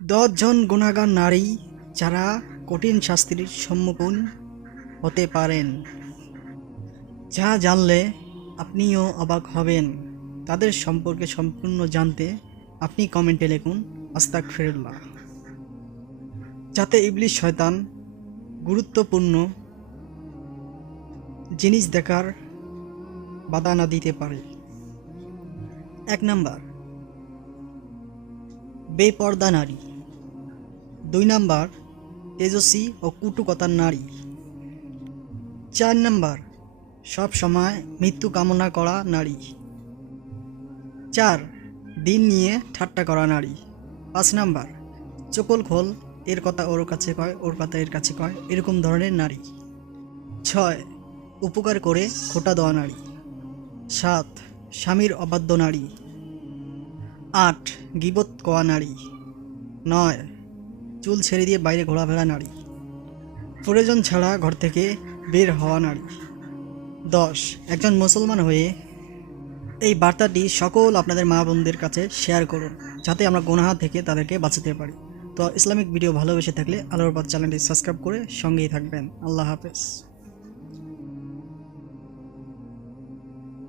10 জন গুণাগার নারী যারা কঠিন শাস্তির সম্মুখীন হতে পারেন, যা জানলে আপনিও অবাক হবেন। তাদের সম্পর্কে সম্পূর্ণ জানতে আপনি কমেন্টে লিখুন আস্তাগফিরুল্লাহ, যাতে ইবলিস শয়তান গুরুত্বপূর্ণ জিনিস দেখার বাধা না দিতে পারে। 1 নাম্বার, বেপর্দা নারী। 2 নাম্বার, তেজস্বী ও কুটুকতার নারী। 4 নাম্বার, সব সময় মৃত্যু কামনা করা নারী। 4, দিন নিয়ে ঠাট্টা করা নারী। 5 নাম্বার, চকল খোল, এর কথা ওর কাছে কয়, ওর কথা এর কাছে কয়, এরকম ধরনের নারী। 6, উপকার করে খোটা দেওয়া নারী। 7, স্বামীর অবাধ্য নারী। 8, গীবত করা নারী। 9, চুল ছেড়ে দিয়ে বাইরে ঘোরাফেরা নারী। প্রয়োজন ছাড়া ঘর থেকে বের হওয়া নারী। 10, একজন মুসলমান হয়ে এই বার্তাটি সকল আপনাদের মা বোনদের কাছে শেয়ার করুন, যাতে আমরা গুনাহ থেকে তাদেরকে বাঁচাতে পারি। তো ইসলামিক ভিডিও ভালোবেসে থাকলে আলোর বাদ চ্যানেলটি সাবস্ক্রাইব করে সঙ্গেই থাকবেন। আল্লাহ হাফেজ।